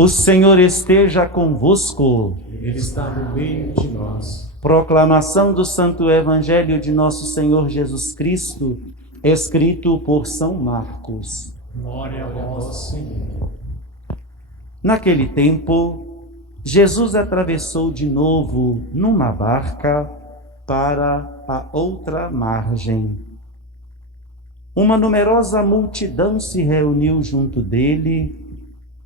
O Senhor esteja convosco. Ele está no meio de nós. Proclamação do Santo Evangelho de nosso Senhor Jesus Cristo, escrito por São Marcos. Glória a vós, Senhor. Naquele tempo, Jesus atravessou de novo numa barca para a outra margem. Uma numerosa multidão se reuniu junto dele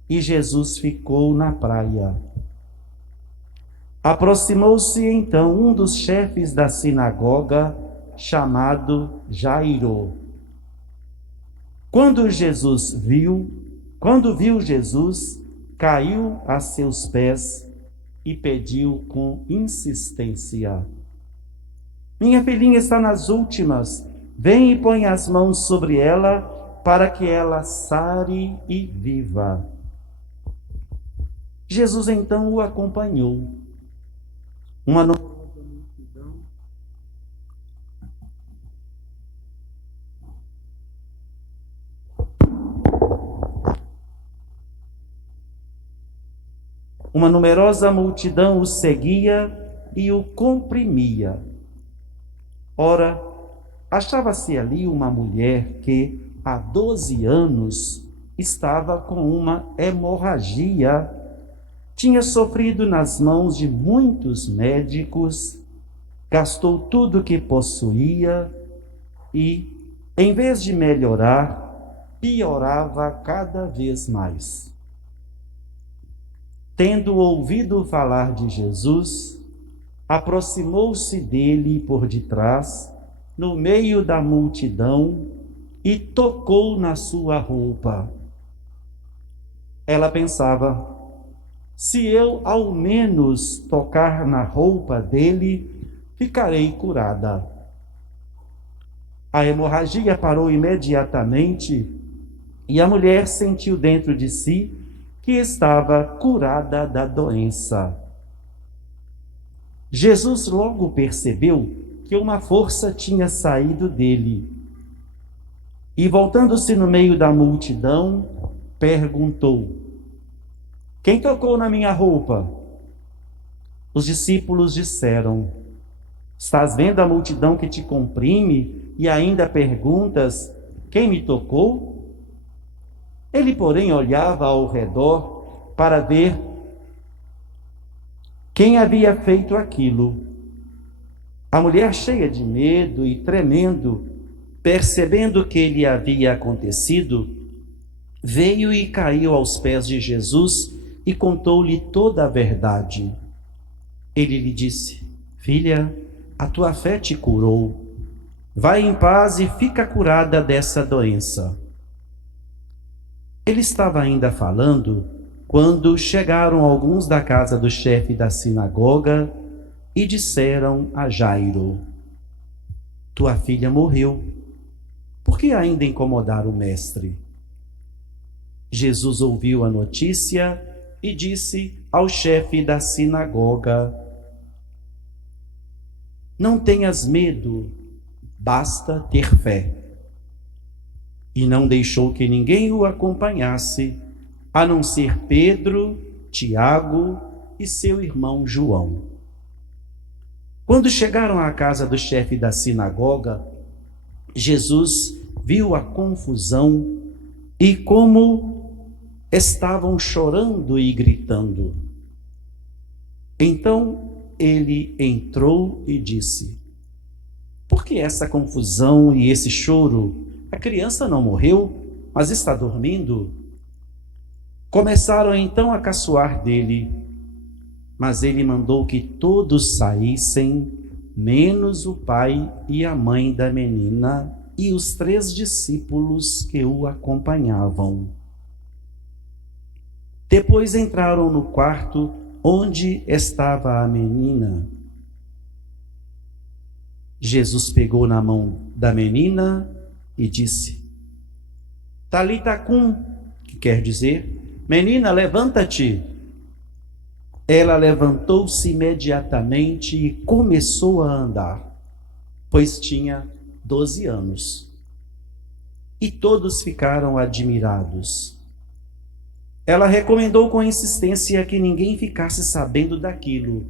e Jesus ficou na praia. Aproximou-se então um dos chefes da sinagoga, chamado Jairo. Quando viu Jesus, caiu a seus pés e pediu com insistência: Minha filhinha está nas últimas, vem e põe as mãos sobre ela, para que ela sare e viva. Jesus então o acompanhou. Uma numerosa multidão o seguia e o comprimia. Ora, achava-se ali uma mulher que há 12 anos estava com uma hemorragia. Tinha sofrido nas mãos de muitos médicos, gastou tudo o que possuía e, em vez de melhorar, piorava cada vez mais. Tendo ouvido falar de Jesus, aproximou-se dele por detrás, no meio da multidão, e tocou na sua roupa. Ela pensava: se eu ao menos tocar na roupa dele, ficarei curada. A hemorragia parou imediatamente e a mulher sentiu dentro de si que estava curada da doença. Jesus logo percebeu que uma força tinha saído dele e, voltando-se no meio da multidão, perguntou: Quem tocou na minha roupa? Os discípulos disseram: Estás vendo a multidão que te comprime e ainda perguntas: Quem me tocou? Ele, porém, olhava ao redor para ver quem havia feito aquilo. A mulher, cheia de medo e tremendo, percebendo o que lhe havia acontecido, veio e caiu aos pés de Jesus e contou-lhe toda a verdade. Ele lhe disse: Filha, a tua fé te curou. Vai em paz e fica curada dessa doença. Ele estava ainda falando quando chegaram alguns da casa do chefe da sinagoga e disseram a Jairo: Tua filha morreu. Por que ainda incomodar o mestre? Jesus ouviu a notícia e disse ao chefe da sinagoga: Não tenhas medo, basta ter fé. E não deixou que ninguém o acompanhasse, a não ser Pedro, Tiago e seu irmão João. Quando chegaram à casa do chefe da sinagoga, Jesus viu a confusão e como estavam chorando e gritando. Então ele entrou e disse: Por que essa confusão e esse choro? A criança não morreu, mas está dormindo. Começaram então a caçoar dele, mas ele mandou que todos saíssem, menos o pai e a mãe da menina e os 3 discípulos que o acompanhavam. Depois entraram no quarto onde estava a menina. Jesus pegou na mão da menina e disse: Talita cum, que quer dizer: Menina, levanta-te. Ela levantou-se imediatamente e começou a andar, pois tinha 12 anos. E todos ficaram admirados. ela recomendou com insistência que ninguém ficasse sabendo daquilo.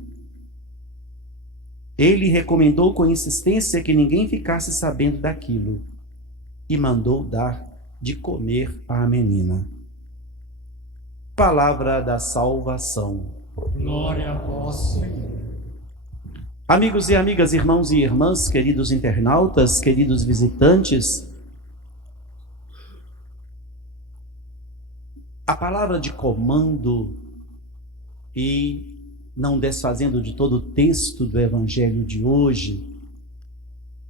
Ele recomendou com insistência que ninguém ficasse sabendo daquilo e mandou dar de comer à menina. Palavra da salvação. Glória a vós, Senhor. Amigos e amigas, irmãos e irmãs, queridos internautas, queridos visitantes, a palavra de comando, e não desfazendo de todo o texto do Evangelho de hoje,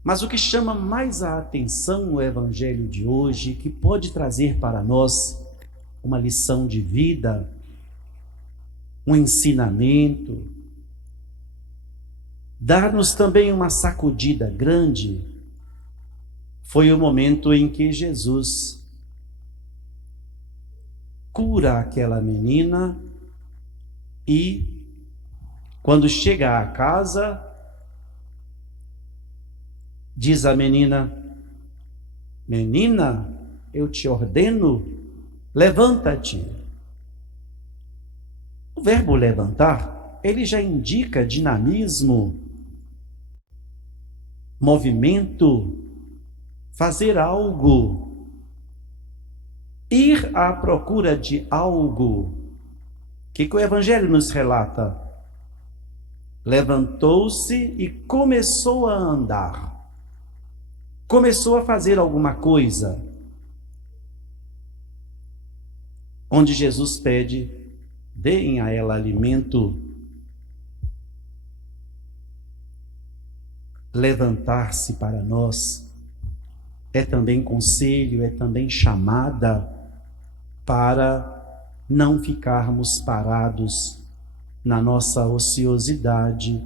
mas o que chama mais a atenção no Evangelho de hoje, que pode trazer para nós uma lição de vida, um ensinamento, dar-nos também uma sacudida grande, foi o momento em que Jesus cura aquela menina e, quando chega à casa, diz a menina: menina, eu te ordeno, levanta-te. O verbo levantar, ele já indica dinamismo, movimento, fazer algo, ir à procura de algo. O que o Evangelho nos relata? Levantou-se e começou a andar. Começou a fazer alguma coisa. Onde Jesus pede: deem a ela alimento. Levantar-se para nós é também conselho, é também chamada para não ficarmos parados na nossa ociosidade,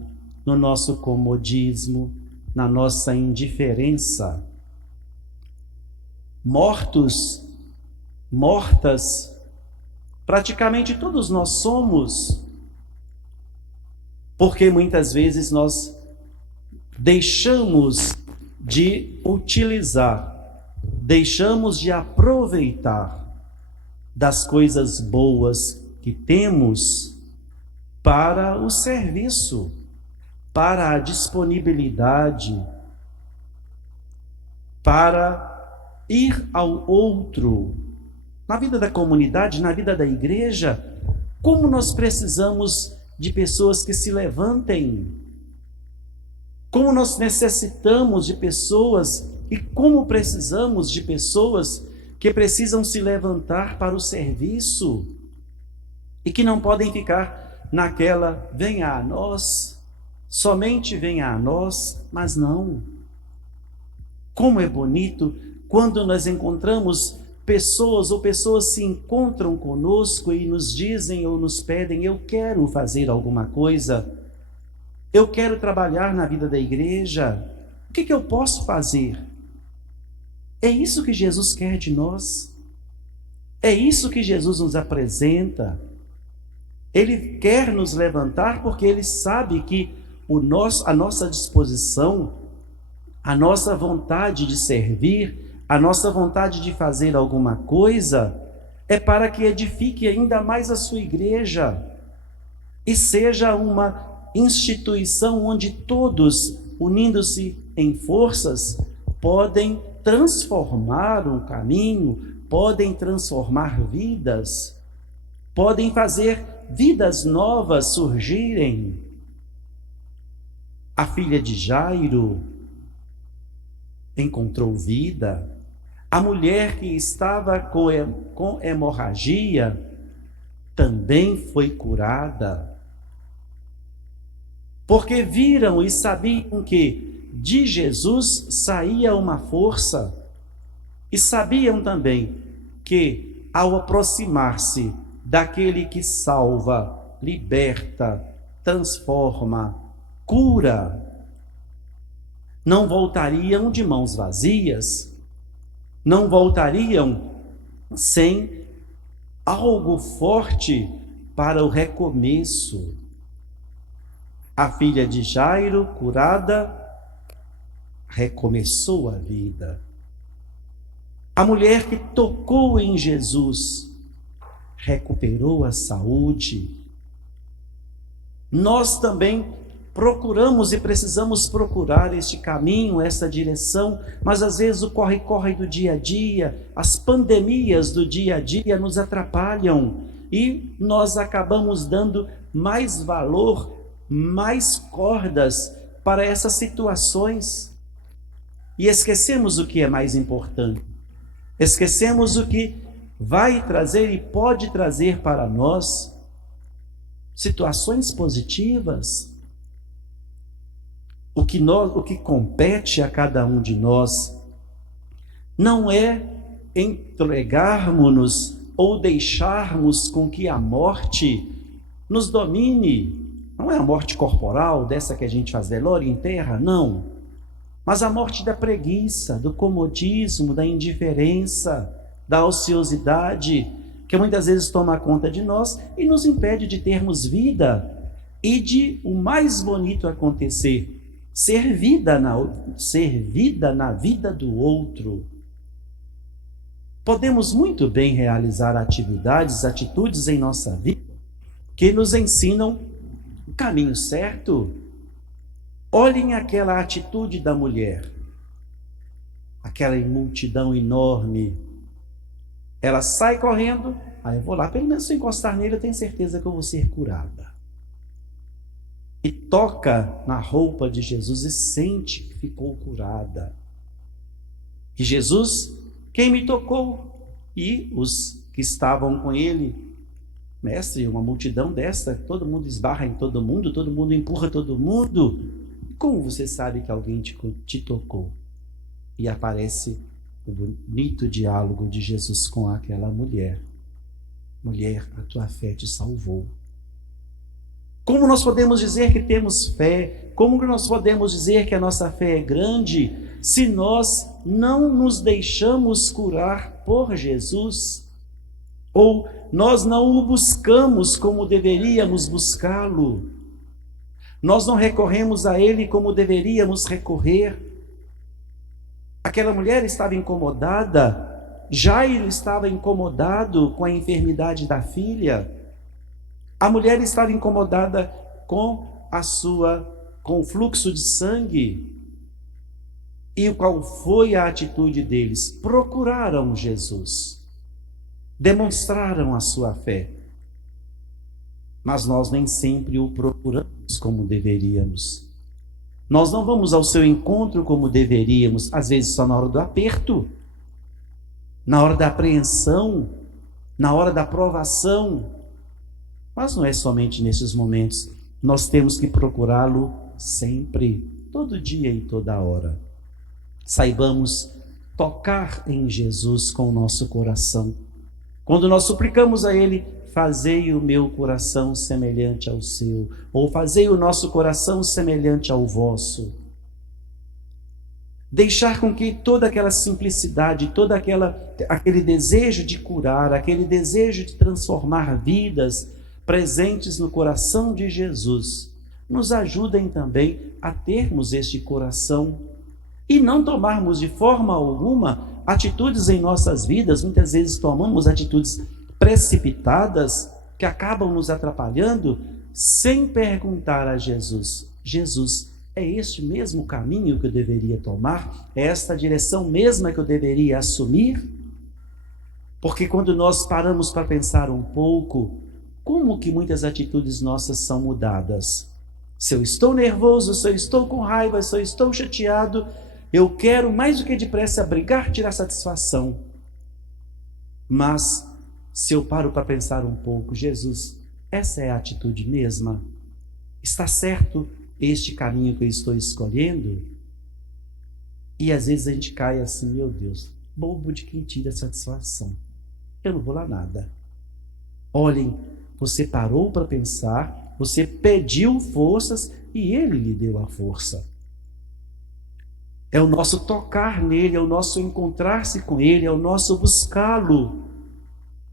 no nosso comodismo, na nossa indiferença. Mortos, mortas, praticamente todos nós somos, porque muitas vezes nós deixamos de utilizar, deixamos de aproveitar das coisas boas que temos para o serviço, para a disponibilidade, para ir ao outro. Na vida da comunidade, na vida da igreja, como nós precisamos de pessoas que se levantem, como nós necessitamos de pessoas e como precisamos de pessoas que precisam se levantar para o serviço e que não podem ficar naquela: venha a nós, somente venha a nós, mas não. Como é bonito quando nós encontramos pessoas ou pessoas se encontram conosco e nos dizem ou nos pedem: eu quero fazer alguma coisa, eu quero trabalhar na vida da igreja, o que eu posso fazer? É isso que Jesus quer de nós, é isso que Jesus nos apresenta. Ele quer nos levantar porque Ele sabe que a nossa disposição, a nossa vontade de servir, a nossa vontade de fazer alguma coisa, é para que edifique ainda mais a sua igreja e seja uma instituição onde todos, unindo-se em forças, podem transformar um caminho, podem transformar vidas, podem fazer vidas novas surgirem. A filha de Jairo encontrou vida. A mulher que estava com hemorragia também foi curada. Porque viram e sabiam que de Jesus saía uma força, e sabiam também que ao aproximar-se daquele que salva, liberta, transforma, cura, não voltariam de mãos vazias, não voltariam sem algo forte para o recomeço. A filha de Jairo, curada, recomeçou a vida. A mulher que tocou em Jesus, recuperou a saúde. Nós também procuramos e precisamos procurar este caminho, essa direção, mas às vezes o corre-corre do dia a dia, as pandemias do dia a dia nos atrapalham e nós acabamos dando mais valor, mais cordas para essas situações e esquecemos o que é mais importante. Esquecemos o que vai trazer e pode trazer para nós situações positivas. O que compete a cada um de nós não é entregarmos-nos ou deixarmos com que a morte nos domine. Não é a morte corporal, dessa que a gente faz velório e enterra, não. Mas a morte da preguiça, do comodismo, da indiferença, da ociosidade, que muitas vezes toma conta de nós e nos impede de termos vida e de o mais bonito acontecer, ser vida na vida do outro. Podemos muito bem realizar atividades, atitudes em nossa vida que nos ensinam o caminho certo. Olhem aquela atitude da mulher, aquela multidão enorme. Ela sai correndo, eu vou lá, pelo menos se eu encostar nele, eu tenho certeza que eu vou ser curada. E toca na roupa de Jesus e sente que ficou curada. E Jesus, quem me tocou? E os que estavam com ele, mestre, uma multidão dessa, todo mundo esbarra em todo mundo empurra todo mundo. Como você sabe que alguém te tocou? E aparece o bonito diálogo de Jesus com aquela mulher. Mulher, a tua fé te salvou. Como nós podemos dizer que temos fé? Como nós podemos dizer que a nossa fé é grande se nós não nos deixamos curar por Jesus? Ou nós não o buscamos como deveríamos buscá-lo? Nós não recorremos a Ele como deveríamos recorrer? Aquela mulher estava incomodada, Jairo estava incomodado com a enfermidade da filha. A mulher estava incomodada com o fluxo de sangue. E qual foi a atitude deles? Procuraram Jesus. Demonstraram a sua fé. Mas nós nem sempre o procuramos como deveríamos. Nós não vamos ao seu encontro como deveríamos, às vezes só na hora do aperto, na hora da apreensão, na hora da provação. Mas não é somente nesses momentos. Nós temos que procurá-lo sempre, todo dia e toda hora. Saibamos tocar em Jesus com o nosso coração. Quando nós suplicamos a Ele, fazei o meu coração semelhante ao seu, ou fazei o nosso coração semelhante ao vosso. Deixar com que toda aquela simplicidade, aquele desejo de curar, aquele desejo de transformar vidas presentes no coração de Jesus, nos ajudem também a termos este coração e não tomarmos de forma alguma atitudes em nossas vidas. Muitas vezes tomamos atitudes precipitadas que acabam nos atrapalhando sem perguntar a Jesus: Jesus, é este mesmo caminho que eu deveria tomar? É esta direção mesma que eu deveria assumir? Porque quando nós paramos para pensar um pouco, como que muitas atitudes nossas são mudadas? Se eu estou nervoso, se eu estou com raiva, se eu estou chateado, eu quero mais do que depressa brigar, tirar satisfação. Mas se eu paro para pensar um pouco, Jesus, essa é a atitude mesma? Está certo este caminho que eu estou escolhendo? E às vezes a gente cai assim: meu Deus, bobo de quem tira satisfação. Eu não vou lá nada. Olhem, você parou para pensar, você pediu forças e Ele lhe deu a força. É o nosso tocar nele, é o nosso encontrar-se com Ele, é o nosso buscá-lo.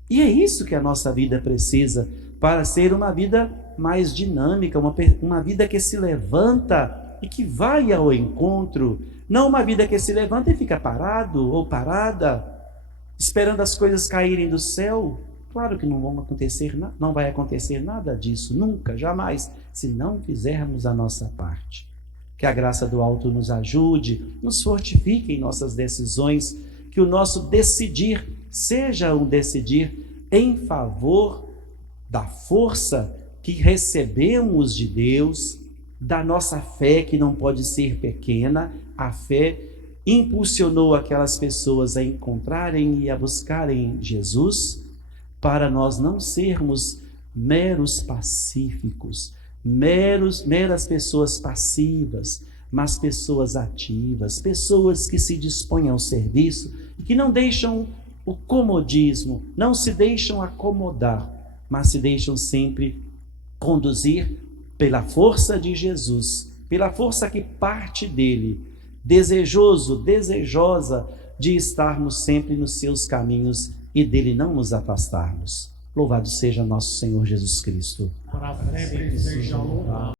E é isso que a nossa vida precisa para ser uma vida mais dinâmica, uma vida que se levanta e que vai ao encontro. Não uma vida que se levanta e fica parado ou parada, esperando as coisas caírem do céu. Claro que não vai acontecer nada disso, nunca, jamais, se não fizermos a nossa parte. Que a graça do alto nos ajude, nos fortifique em nossas decisões, que o nosso decidir seja um decidir em favor da força que recebemos de Deus, da nossa fé, que não pode ser pequena. A fé impulsionou aquelas pessoas a encontrarem e a buscarem Jesus, para nós não sermos meros pacíficos, meras pessoas passivas, mas pessoas ativas, pessoas que se dispõem ao serviço e que não deixam o comodismo, não se deixam acomodar, mas se deixam sempre conduzir pela força de Jesus, pela força que parte dele, desejosa de estarmos sempre nos seus caminhos e dele não nos afastarmos. Louvado seja nosso Senhor Jesus Cristo. Para sempre seja louvado.